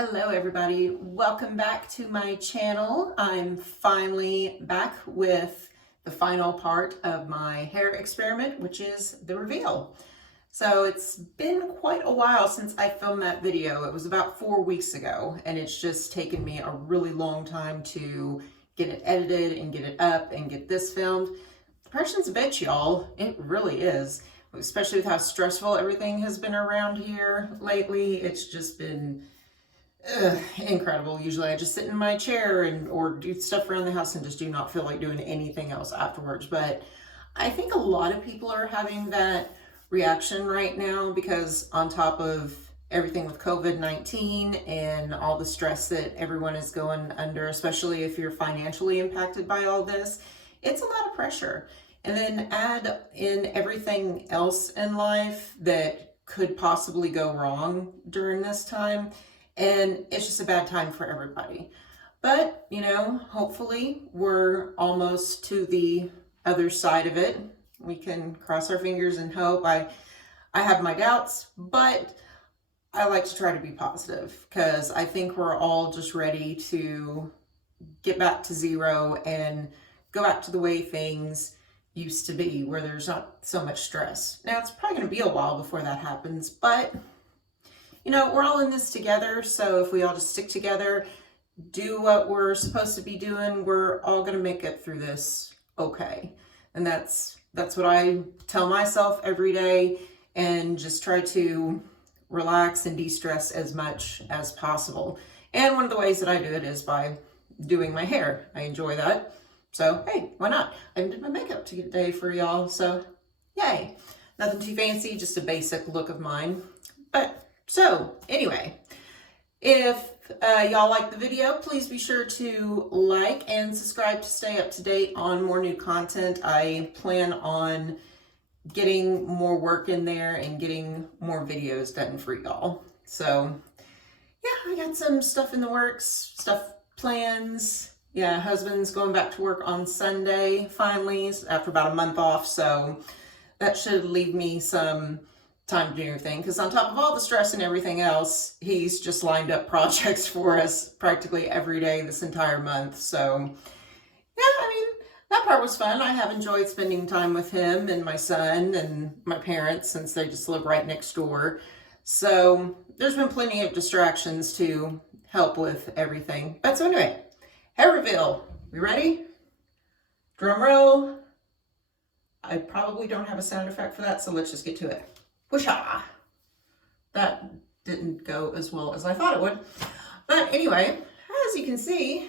Hello everybody, welcome back to my channel. I'm finally back with the final part of my hair experiment, which is the reveal. So it's been quite a while since I filmed that video. It was about 4 weeks ago, and it's just taken me a really long time to get it edited and get it up and get this filmed. The pressure's a bitch, y'all. It really is. Especially with how stressful everything has been around here lately. It's just been incredible. Usually I just sit in my chair or do stuff around the house and just do not feel like doing anything else afterwards. But I think a lot of people are having that reaction right now because on top of everything with COVID-19 and all the stress that everyone is going under, especially if you're financially impacted by all this, it's a lot of pressure. And then add in everything else in life that could possibly go wrong during this time. And it's just a bad time for everybody. But, you know, hopefully we're almost to the other side of it. We can cross our fingers and hope. I have my doubts, but I like to try to be positive because I think we're all just ready to get back to zero and go back to the way things used to be, where there's not so much stress. Now, it's probably going to be a while before that happens, but you know, we're all in this together, so if we all just stick together, do what we're supposed to be doing, we're all gonna make it through this okay. And that's what I tell myself every day, and just try to relax and de-stress as much as possible. And one of the ways that I do it is by doing my hair. I enjoy that. So, hey, why not? I even did my makeup today for y'all, so yay. Nothing too fancy, just a basic look of mine. But so anyway, if y'all like the video, please be sure to like and subscribe to stay up to date on more new content. I plan on getting more work in there and getting more videos done for y'all. So yeah, I got some stuff in the works, plans. Yeah, husband's going back to work on Sunday finally after about a month off. So that should leave me some time to do everything, because on top of all the stress and everything else, he's just lined up projects for us practically every day this entire month. So yeah, I mean, that part was fun. I have enjoyed spending time with him and my son and my parents, since they just live right next door. So there's been plenty of distractions to help with everything. But so anyway, hair reveal. We ready? Drum roll. I probably don't have a sound effect for that, so let's just get to it. Whoosha! That didn't go as well as I thought it would. But anyway, as you can see,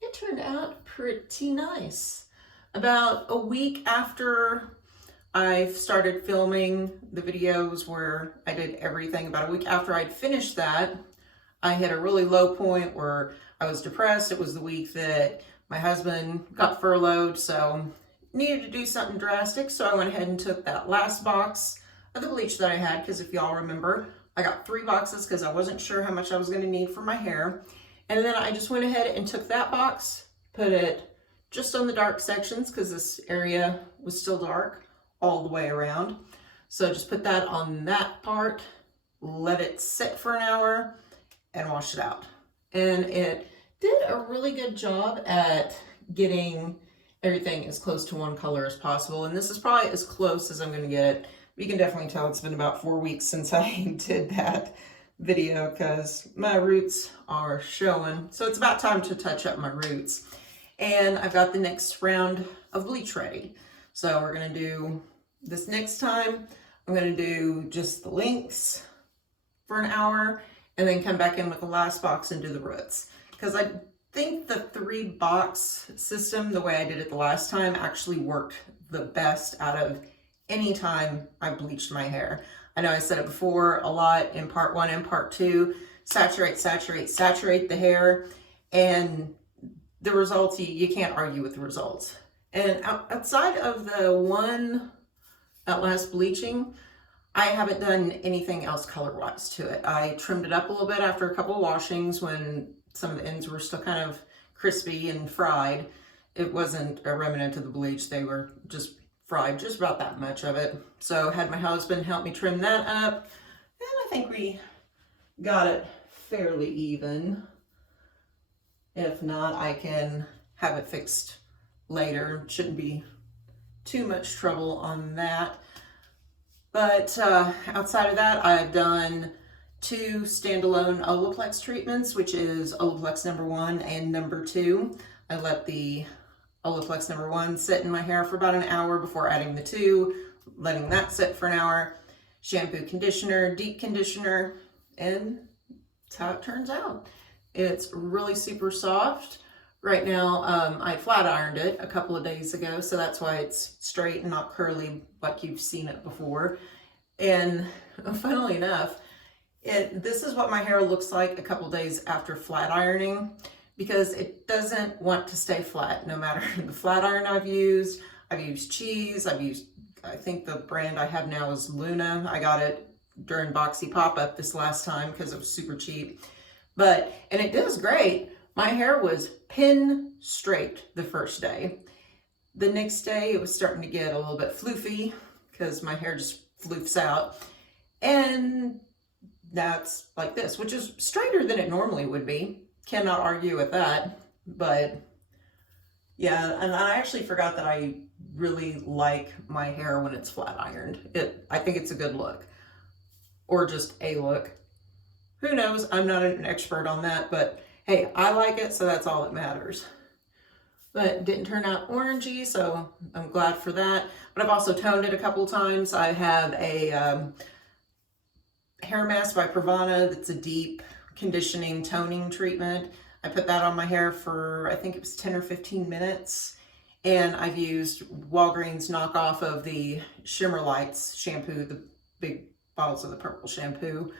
it turned out pretty nice. About a week after I started filming the videos where I did everything, about a week after I'd finished that, I hit a really low point where I was depressed. It was the week that my husband got furloughed, so needed to do something drastic. So I went ahead and took that last box of the bleach that I had, because if y'all remember, I got 3 boxes because I wasn't sure how much I was going to need for my hair. And then I just went ahead and took that box, put it just on the dark sections, because this area was still dark all the way around. So just put that on that part, let it sit for an hour, and wash it out. And it did a really good job at getting everything as close to one color as possible. And this is probably as close as I'm going to get it. You can definitely tell it's been about 4 weeks since I did that video, because my roots are showing. So it's about time to touch up my roots. And I've got the next round of bleach ready. So we're going to do this next time. I'm going to do just the links for an hour, and then come back in with the last box and do the roots. Because I think the 3-box system, the way I did it the last time, actually worked the best out of any time I bleached my hair. I know I said it before a lot in part 1 and part 2, saturate the hair, and the results, you can't argue with the results. And outside of that last bleaching, I haven't done anything else color-wise to it. I trimmed it up a little bit after a couple of washings when some of the ends were still kind of crispy and fried. It wasn't a remnant of the bleach. They were just fried, just about that much of it. So had my husband help me trim that up, and I think we got it fairly even. If not, I can have it fixed later. Shouldn't be too much trouble on that. But outside of that, I've done 2 standalone Olaplex treatments, which is Olaplex number 1 and number 2. I let the Olaplex number 1 sit in my hair for about an hour before adding the 2, letting that sit for an hour. Shampoo, conditioner, deep conditioner, and that's how it turns out. It's really super soft. Right now, I flat ironed it a couple of days ago, so that's why it's straight and not curly like you've seen it before. And funnily enough, this is what my hair looks like a couple days after flat ironing, because it doesn't want to stay flat no matter the flat iron I've used. I've used Cheese, I think the brand I have now is Luna. I got it during Boxy Pop-Up this last time because it was super cheap. And it does great. My hair was pin straight the first day. The next day it was starting to get a little bit floofy because my hair just floofs out. And that's like this, which is straighter than it normally would be. Cannot argue with that. But yeah, and I actually forgot that I really like my hair when it's flat ironed. I think it's a good look. Or just a look. Who knows? I'm not an expert on that, but hey, I like it, so that's all that matters. But it didn't turn out orangey, so I'm glad for that. But I've also toned it a couple times. I have a hair mask by Pravana that's a deep conditioning toning treatment. I put that on my hair for, I think it was 10 or 15 minutes. And I've used Walgreens knockoff of the Shimmer Lights shampoo, the big bottles of the purple shampoo.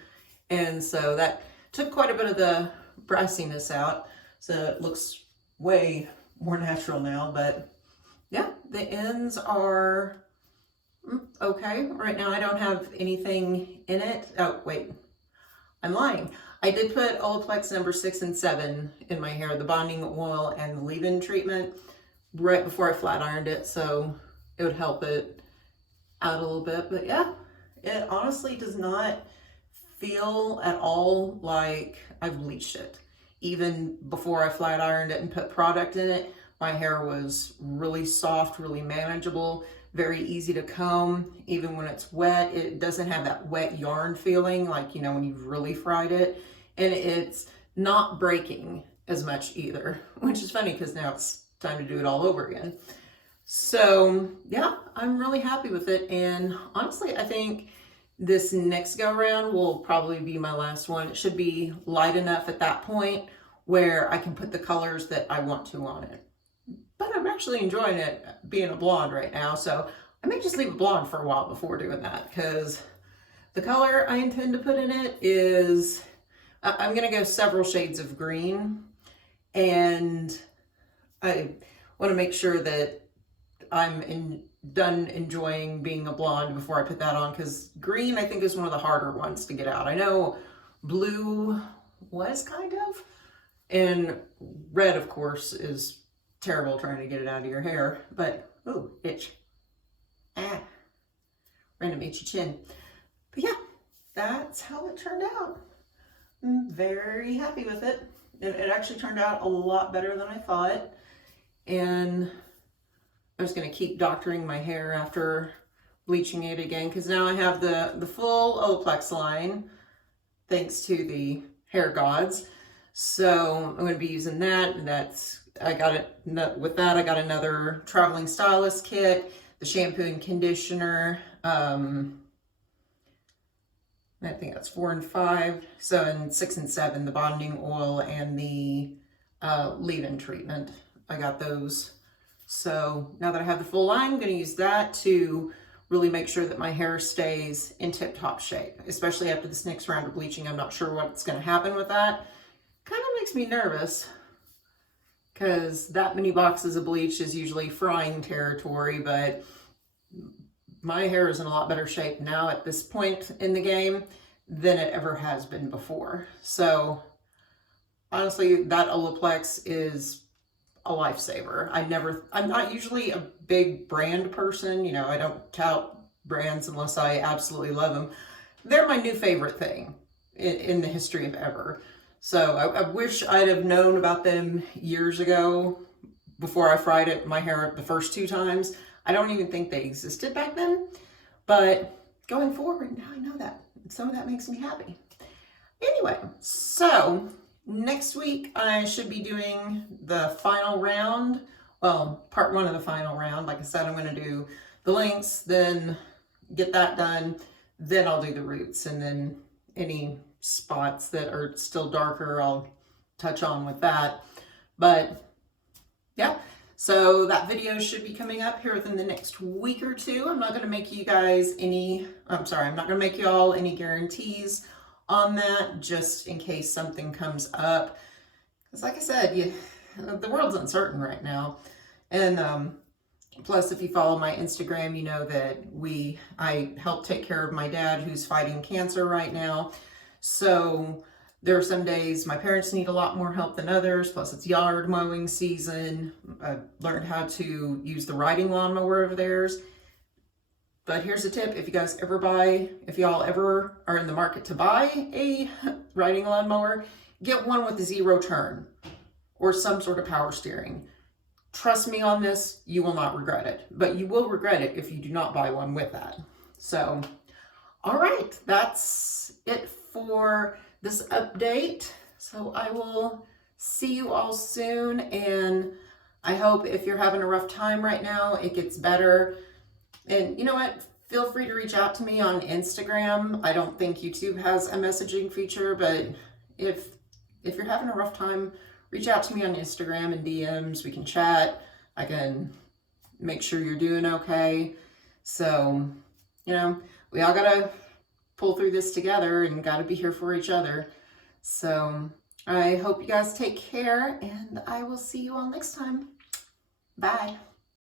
And so that took quite a bit of the brassiness out. So it looks way more natural now. But yeah, the ends are okay. Right now I don't have anything in it. Oh, wait, I'm lying. I did put Olaplex number 6 and 7 in my hair, the bonding oil and the leave-in treatment, right before I flat ironed it, so it would help it out a little bit. But yeah, it honestly does not feel at all like I've bleached it. Even before I flat ironed it and put product in it, my hair was really soft, really manageable, very easy to comb. Even when it's wet, it doesn't have that wet yarn feeling like, you know, when you've really fried it. And it's not breaking as much either, which is funny because now it's time to do it all over again. So yeah, I'm really happy with it. And honestly, I think this next go around will probably be my last one. It should be light enough at that point where I can put the colors that I want to on it. But I'm actually enjoying it being a blonde right now, so I may just leave it blonde for a while before doing that, because the color I intend to put in it is, I'm going to go several shades of green, and I want to make sure that I'm done enjoying being a blonde before I put that on, because green I think is one of the harder ones to get out. I know blue was kind of, and red of course is terrible trying to get it out of your hair, but oh, itch. Random itchy chin. But yeah, that's how it turned out. I'm very happy with it. It actually turned out a lot better than I thought. And I was going to keep doctoring my hair after bleaching it again, because now I have the full Olaplex line, thanks to the hair gods. So I'm going to be using that. I got it with that. I got another traveling stylist kit, the shampoo and conditioner. I think that's 4 and 5. So in 6 and 7, the bonding oil and the leave-in treatment. I got those. So now that I have the full line, I'm going to use that to really make sure that my hair stays in tip-top shape, especially after this next round of bleaching. I'm not sure what's going to happen with that. Kind of makes me nervous, because that many boxes of bleach is usually frying territory, but my hair is in a lot better shape now at this point in the game than it ever has been before. So honestly, that Olaplex is a lifesaver. I'm not usually a big brand person. You know, I don't tout brands unless I absolutely love them. They're my new favorite thing. in the history of ever. So I wish I'd have known about them years ago before I fried it, my hair the first 2 times. I don't even think they existed back then, but going forward, now I know that. So that makes me happy. Anyway, so next week I should be doing the final round. Well, part 1 of the final round. Like I said, I'm going to do the links, then get that done. Then I'll do the roots, and then any spots that are still darker, I'll touch on with that. But yeah, so that video should be coming up here within the next week or 2. I'm not going to make you guys any, I'm not going to make you all any guarantees on that, just in case something comes up. Because like I said, the world's uncertain right now. And plus, if you follow my Instagram, you know that I help take care of my dad who's fighting cancer right now. So there are some days my parents need a lot more help than others. Plus, it's yard mowing season. I learned how to use the riding lawnmower of theirs. But here's a tip: if y'all ever are in the market to buy a riding lawnmower, get one with a 0 turn or some sort of power steering. Trust me on this, you will not regret it. But you will regret it if you do not buy one with that. So, all right, that's it for this update. So I will see you all soon, and I hope if you're having a rough time right now, it gets better. And you know what? Feel free to reach out to me on Instagram. I don't think YouTube has a messaging feature, but if you're having a rough time, reach out to me on Instagram and DMs. We can chat. I can make sure you're doing okay. So, you know, we all gotta pull through this together and gotta be here for each other. So I hope you guys take care, and I will see you all next time. Bye.